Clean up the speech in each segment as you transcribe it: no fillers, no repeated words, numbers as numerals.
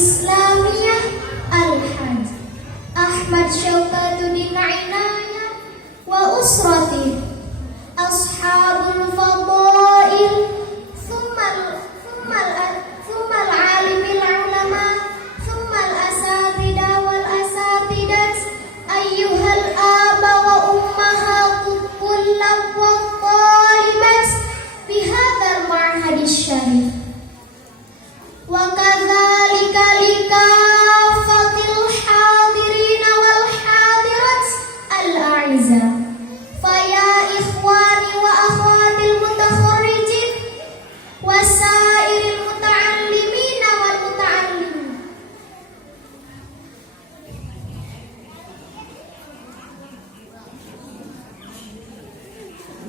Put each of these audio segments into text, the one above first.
Islamiyah Al-Hajj Ahmad Syauqatuddin Inayah wa usrati ashabul fadail thumma al-alimil ulama thumma al-asatidah wal asatidat ayyuhal aba wa ummahatul kullab wa talibat bihadzal ma'hadis syarif wa kadzalika likafatil hadirin wal hadirat al-a'izza fa ya ikhwani wa akhwatil mutakharrijin wasairil muta'allimin wal muta'allimin.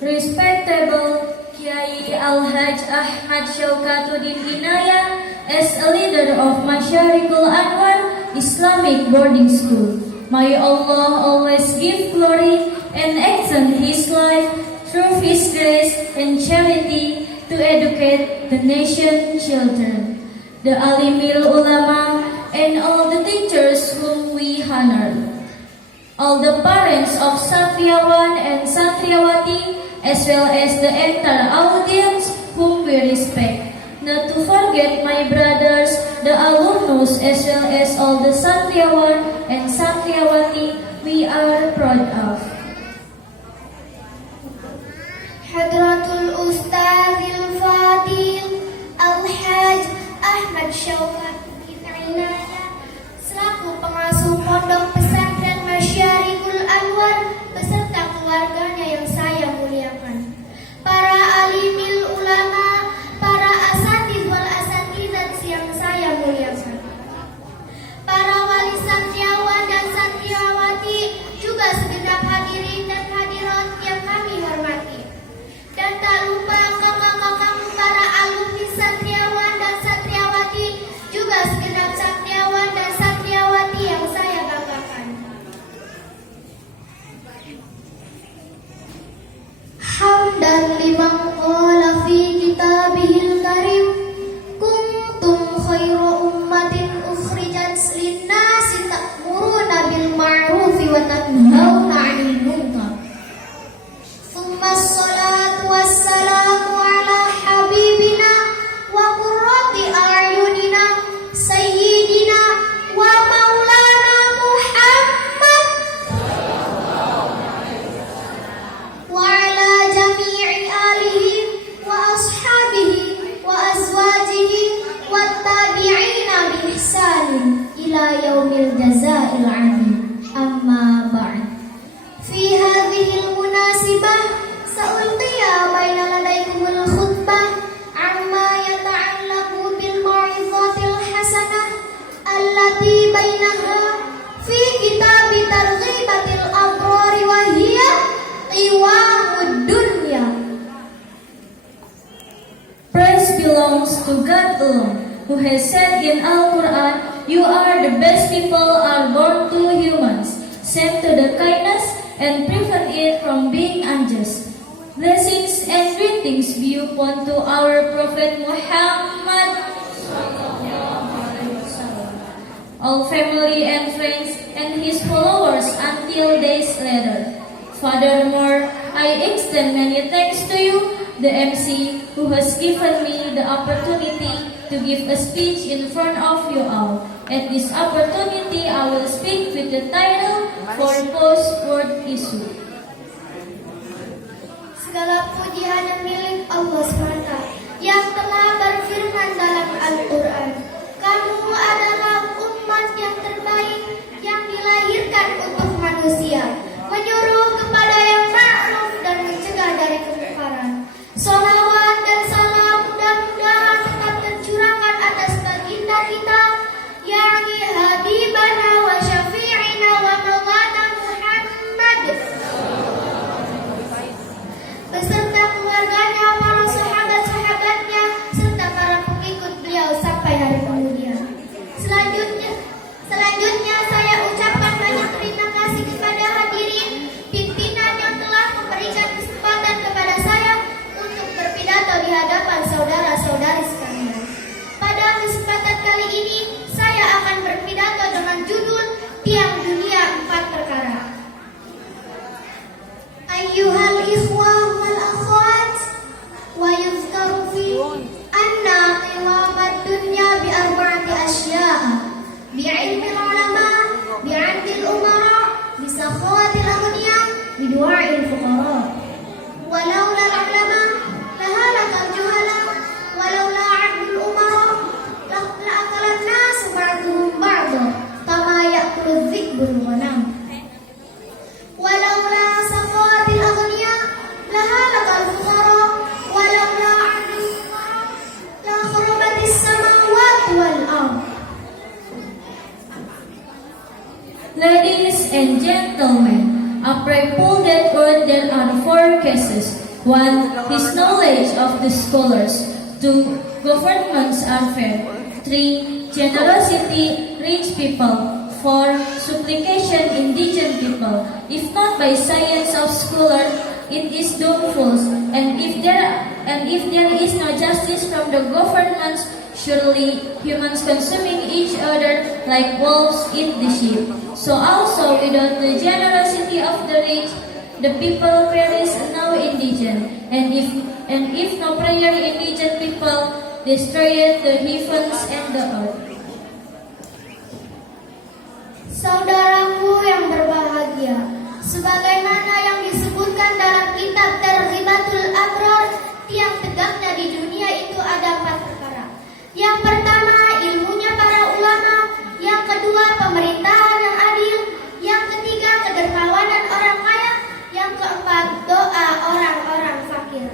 Respectable Kiai Al-Hajj Ahmad Syauqatuddin Inayah, as a leader of Masyarikul Anwar Islamic Boarding School, may Allah always give glory and extend His life through His grace and charity to educate the nation's children, the alimil ulama, and all the teachers whom we honor, all the parents of Satriawan and Satriawati, as well as the entire audience whom we respect. Not to forget my brothers, the alumnus, as well as all the Satriawan and Satriawati we are proud of. Hadratul Ustadzil Fadil Al-Hajj Ahmad Syauqatuddin Inayah selaku pengasuh Pondok Pesantren Masyarikul Anwar beserta keluarganya yang saya muliakan, para alimil ulama, para asatidz wal asatidzat yang saya muliakan, para wali santriawan dan santriawati, juga segenap hadirin dan hadirat yang kami hormati. Dan tak lupa kakak-kakak para alumni santriawan dan santriawati, juga segenap santriawan dan santriawati yang saya banggakan. Hamdan liman qala fi kitabihil karim kuntum khairu ummatin ukhrijat lin-nasi ta'muruna bil ma'rufi wa tanhauna 'anil munkar. Tsumma sholatu wassalamu ala habibina wa qurrati a'yunina sayyidina wa maulana Muhammad wa ala jami'i alihi wa ashabihi wa azwajihi wa tabi'ina bi ihsanin ila yaumil jazaa'il 'adil. Amma ba'd. Fi hadhil munasibah sa'ulqiya baina ladaikumul khutbah amma yata'allaqu bil mau'izatil hasanah allati bainaha fi kitab targhibatil abrar wa hiya qiwamud dunya. Praise belongs to God alone, who has said in Al-Quran, "You are the best people are born to humans, sent to the kindness and prevent it from being unjust." Blessings and greetings be upon to our Prophet Muhammad, all family and friends, and his followers until days later. Furthermore, I extend many thanks to you, the MC, who has given me the opportunity to give a speech in front of you all. At this opportunity, I will speak with the title for post-word issue. Segala puji hanya milik Allah SWT yang telah berfirman dalam Al-Quran, "Kamu adalah umat yang terbaik yang dilahirkan untuk manusia, menyuruh kepada yang ma'ruf dan mencegah dari kemungkaran." Sholawat dan salam mudah-mudahan tetap tercurahkan atas baginda kita, yakni Habibana wa Syafi'ina wa Maulana Muhammad beserta keluarganya Ladies and gentlemen, after pull that word, there are four cases. 1. His knowledge of the scholars. 2. Governments are fair. 3. Generosity, rich people. 4. Supplication, indigent people. If not by science of scholar, it is doubtful. And if there is no justice from the governments, surely humans consuming each other like wolves eat the sheep. So also without the generosity of the rich, the people perish now indigent. And if no prayer indigent people destroyed the heavens and the earth. Saudaraku yang berbahagia, sebagaimana yang disebutkan dalam kitab Targhibatul Abrar, tiang tegaknya di dunia itu ada 4 perkara. Yang pertama, ilmunya para ulama. Yang kedua, pemerintahan yang adil. Yang ketiga, kedermawanan orang kaya. Yang keempat, doa orang-orang fakir.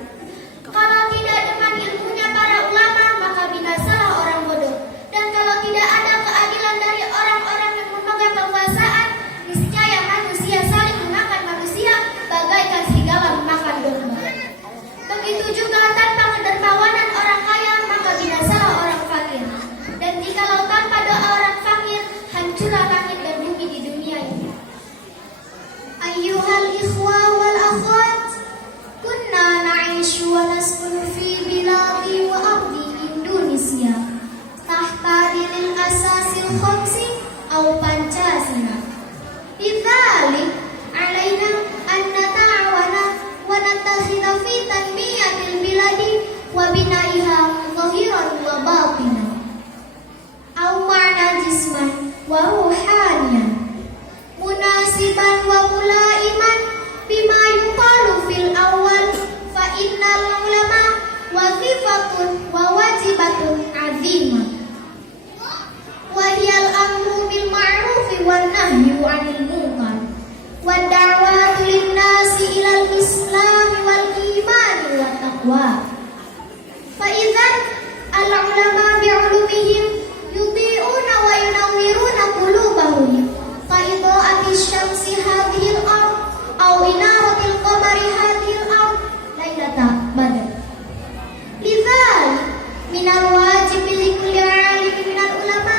Kalau tidak dengan ilmunya para ulama, maka binasalah orang bodoh. Dan kalau tidak ada keadilan dari orang-orang yang memegang kekuasaan, niscaya manusia saling memakan manusia bagaikan serigala memakan domba. Begitu juga tanpa kedermawanan orang kaya, maka binasalah orang fakir. Dan jikalau tanpa doa orang fakir, hancurlah langit dan bumi di dunia ini. Ayyuhal ikhwa wal akhwat, kunna na'ishu wa naskunu fi biladi wa ardi Indonesia tahta dinil asasil khamsi aw pancasila. Lidzalik alaina an nata'awana wa natakhidha fi tanmiyatil biladi wa binaiha zahiran wa batinan aw ma'na jisman wa ruhaniyan munasiban wa mulaiman bima yuqalu fil awal fa innal ulama wazifatun wa wajibatun azimah wa hiyal amru bil ma'rufi wan nahyu 'anil munkar wa da'watu lin nasi ilal islam wal iman wa taqwa. Fa idzan al ulama bi 'ulumihim yudhi'una wa yunawwiruna qulubahum ka idha'ati syamsi hadhil ard aw inaratil qamari hadhil ard lailata badr. Lidzalik minal wajibi likulli 'alimin minal ulama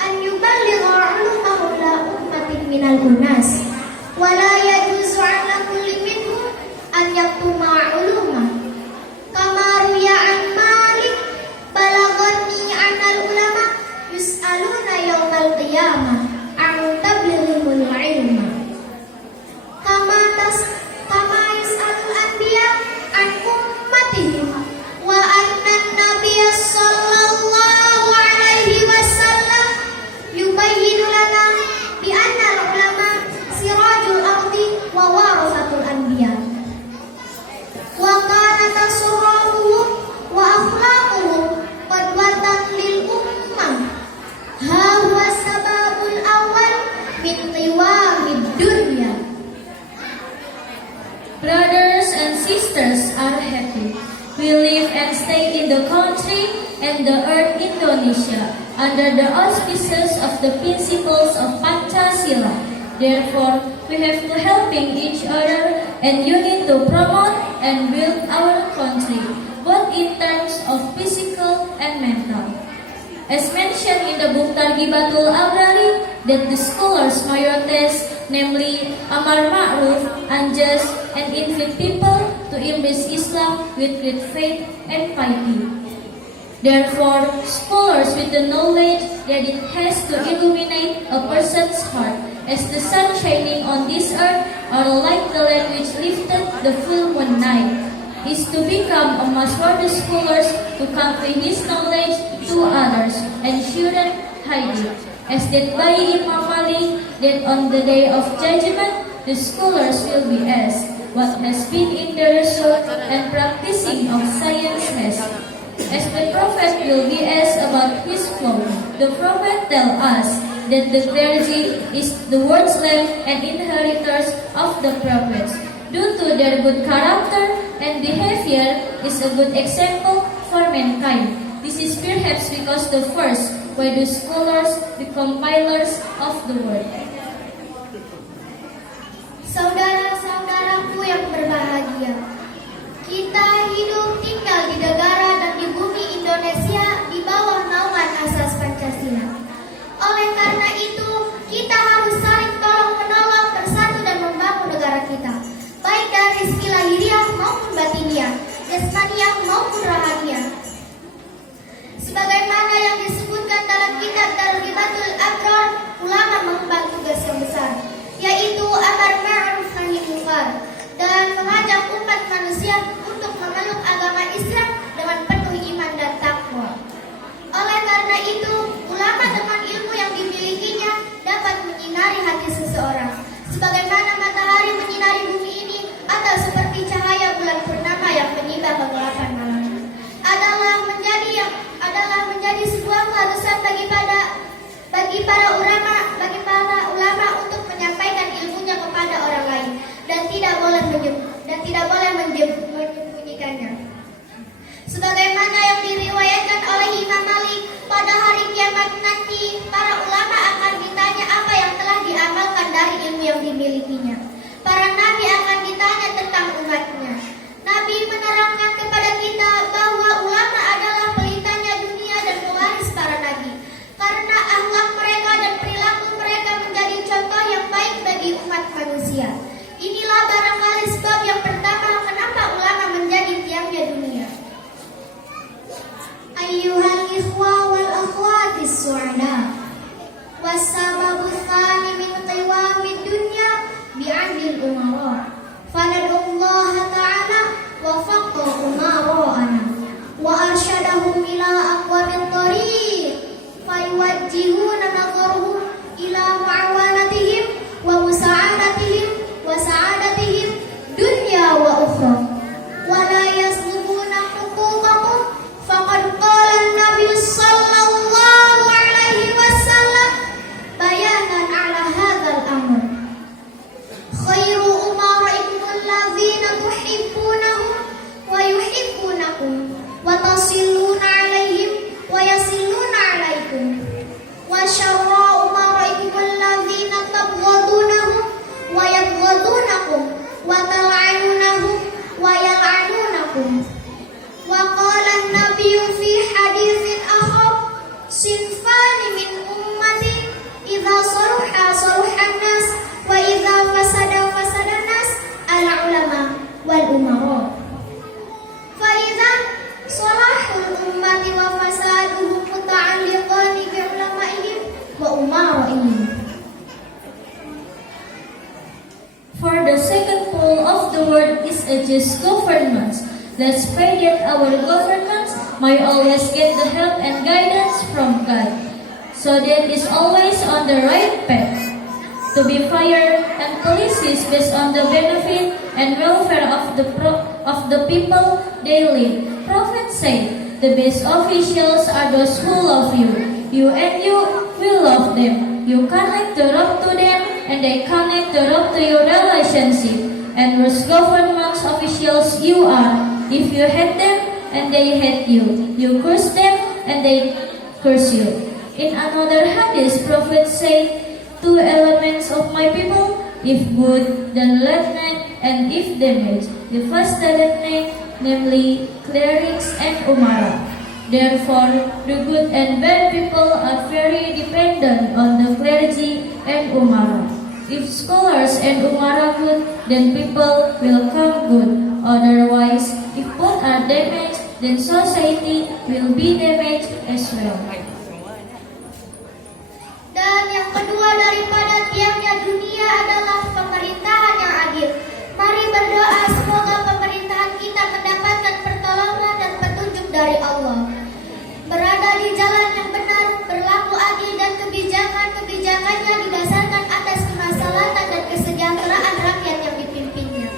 an yuballigha 'ulumahu la ummatin minal unas wa la yajuzu 'ala kulli minhum an yaktuma 'ulumah kama ruya an Malik balaghani 'anal ulama yus'aluna yaumal qiyamah an tablighul ilma kama yus'alul anbiya an ummatihim wa anna nabiyya sallallahu alaihi wasallam yubayyinu lana bi anna al-ulama sirajul ardi wa warasatul anbiya wa kana tasarrufuhum wa akhlaquhum qadwatan lil ummah ha huwa sababul awal min qiwamid dunya. Brothers and sisters are happy. We live and stay in the country and the earth Indonesia under the auspices of the principles of Pancasila. Therefore, we have to helping each other and unite to promote and build our country, both in terms of physical and mental. As mentioned in the book Targhibatul Abrari, that the scholars majorities, namely Amar Ma'ruf, unjust, and invite people to embrace Islam with great faith and piety. Therefore, scholars with the knowledge that it has to illuminate a person's heart as the sun shining on this earth, or like the light which lifted the full moon night, is to become a must for the scholars to convey his knowledge to others and shouldn't hide it. As that by Imam Malik, that on the day of judgment, the scholars will be asked what has been in their research and practicing of science has. As the Prophet will be asked about his flow, the Prophet tell us that the clergy is the world's lamp and inheritors of the prophets. Due to their good character and behavior is a good example for mankind. This is perhaps because the first why the scholars become compilers of the word. Saudara-saudaraku yang berbahagia, kita hidup tinggal di negara dan di bumi Indonesia di bawah naungan asas Pancasila. Oleh karena itu, kita harus saling tolong-menolong, bersatu dan membangun negara kita, baik dari segi lahiriah maupun batiniah, jasmaniah maupun rohaniah. Sebagaimana yang disebutkan dalam kitab Targhibatul Abrar, ulama mengemban tugas yang besar, yaitu amar ma'ruf nahi munkar, dan mengajak umat manusia untuk memeluk agama Islam dengan penuh iman dan takwa. Oleh karena itu, ulama dengan ilmu yang dimilikinya dapat menyinari hati seseorang, sebagaimana matahari menyinari bumi ini, atau seperti cahaya bulan purnama yang menyibak kegelapan malam. Adalah menjadi sebuah keharusan bagi para ulama untuk menyampaikan ilmunya kepada orang lain dan tidak boleh menyembunyikannya. Sebagaimana yang diriwayatkan oleh Imam Malik, pada hari kiamat nanti para ulama akan ditanya apa yang telah diamalkan dari ilmu yang dimilikinya. Para nabi akan ditanya tentang umatnya. Nabi menerangkan kepada kita bahwa ulama adalah pelitanya dunia dan pewaris para nabi, karena akhlak mereka dan perilaku mereka menjadi contoh yang baik bagi umat manusia. Inilah barangkali sebab yang pertama kenapa ulama menjadi tiangnya dunia. Ayyuhal ikhwa wal akhwatis su'ada, wassababu tsani min qiwamid dunya bi'adlil umara, fanad'ullaha ta'ala wa faqqa umara'ana wa arsyadahum ila aqwamit thariq fayuwajjihuna nazarahum ila mu'awanatihim wa musa'adatihim wa sa'adatihim dunya wa ukhra wa la yaslubuna huquqahum faqad qala an-nabi sallallahu alaihi wasallam bayanan ala hadzal amr. Khairu umara'ikum allazina tuhibbunahum wa yuhibbunakum wa tasilluna alaihim wa yasilluna alaikum wa syarra umara'ikum allazina tabghadunahum wa yabghadunakum wa tal'anunahum wa yal'anunakum. Wa qala an-nabiyyu fi haditsin akhar, sinfani min ummati idza saluha saluhan nas wa idza fasada fasadan nas al-ulama wal umara. Fa idza salahul ummati wa fasaduhum muta'alliqani bi ulama'ihim wa umara'ihim. For the second pole of the world is a just government. Let's pray that our governments may always get the help and guidance from God, so that it's always on the right path, to be fair and policies based on the benefit and welfare of the people daily. Prophet said, the best officials are those who love you. You and you will love them. You connect the rope to them, and they connect the rope to your relationship. And worst government officials you are, if you hate them and they hate you. You curse them and they curse you. In another hadith, Prophet said, two elements of my people, if good, then lieutenant, and if damaged, the first lieutenant, namely clerics and umara. Therefore, the good and bad people are very dependent on the clergy and umara. If scholars and umara good, then people will come good. Otherwise, if both are damaged, then society will be damaged as well. Dan yang kedua daripada tiangnya dunia adalah pemerintahan yang adil. Mari berdoa semoga pemerintahan kita mendapatkan pertolongan dan petunjuk dari Allah, berada di jalan yang benar, berlaku adil, dan kebijakannya didasarkan atas kemaslahatan dan kesejahteraan rakyat yang dipimpinnya.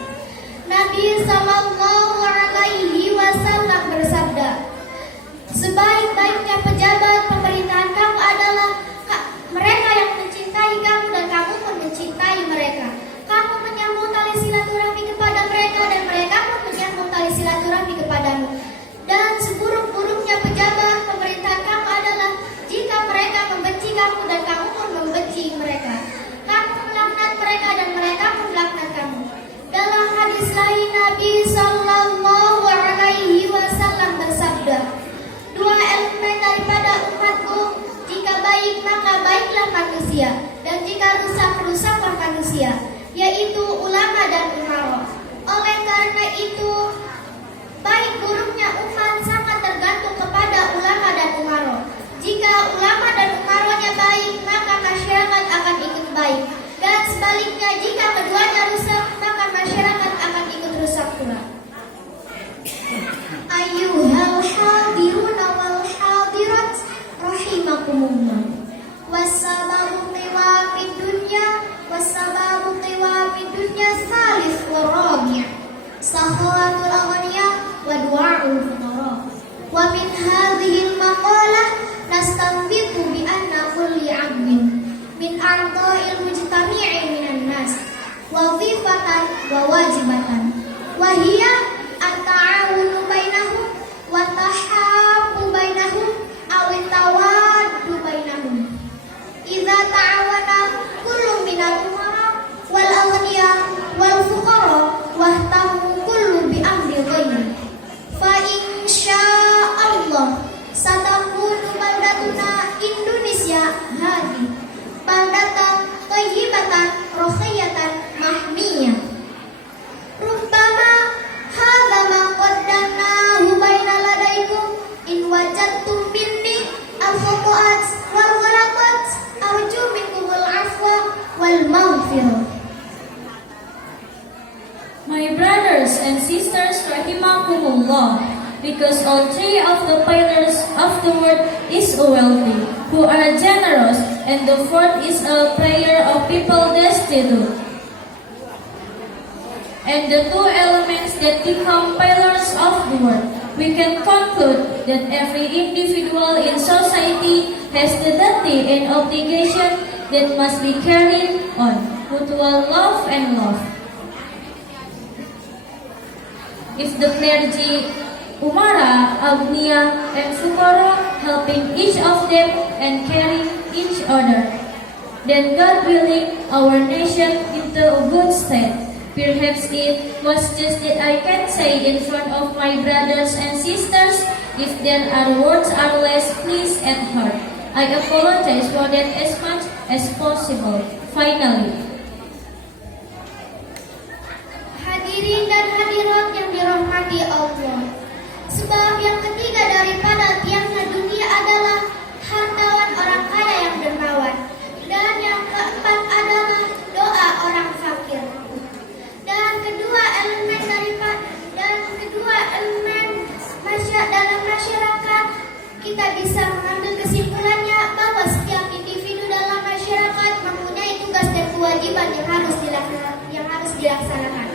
Nabi Sallallahu Alaihi Wasallam bersabda, sebaik-baiknya pejabat pemerintahan kamu adalah mereka yang mencintai kamu dan kamu pun manusia, dan jika rusak, rusaklah manusia, yaitu ulama dan umaro. Oleh karena itu, baik buruknya umat sangat tergantung kepada ulama dan umaro. Jika ulama dan umaronya baik, maka masyarakat akan ikut baik. Dan sebaliknya, jika keduanya rusak, maka masyarakat akan ikut rusak pula. Ayyuhal hadiruna wal hadirat rahimakumullah. Wassababu qiwamid dunya salis wa rabi'. Sahawatul aghniya wa du'a'ul fuqara. Wa min hadhil maqalah nastanbitu bi anna kulli 'abdin min ardha'il mujtami'i minan nas wazifatan wa wajibatan wa hiya at-ta'awunu bainahum wa tahabbu bainahum aw tawaddu bainahum. Idza ta'awana kullu minal umara wal aghniya wal fuqara wahtamu kullu bi amri ghairi fa insyaallah satakunu baldatuna Indonesia hadi baldatan thayyibatan rakhiyatan mahmiyah. Rubbama hadza ma qaddamnahu baina ladaikum in wajadtum minni al-khata'at wal ghalatat arju minkumul afwa wal maghfirah. My brothers and sisters, rahimakumullah, because all three of the pillars of the word is wealthy, who are generous, and the fourth is a prayer of people destitute. And the two elements that become pillars of the word, we can conclude that every individual in society has the duty and obligation that must be carried on, mutual love and love. If the clergy, umara, agniya, and fuqara helping each of them and carrying each other, then God willing our nation into a good state. Perhaps it was just that I can say in front of my brothers and sisters. If there are words are less pleased and hurt, I apologize for that as much as possible. Finally, Hadirin dan hadirat yang dirahmati Allah, sebab yang ketiga daripada tiangnya dunia adalah hartawan orang kaya yang dermawan, dan yang keempat adalah doa orang fakir. Dan kedua elemen dalam masyarakat, kita bisa mengambil kesimpulannya bahwa setiap individu dalam masyarakat mempunyai tugas dan kewajiban yang harus dilaksanakan.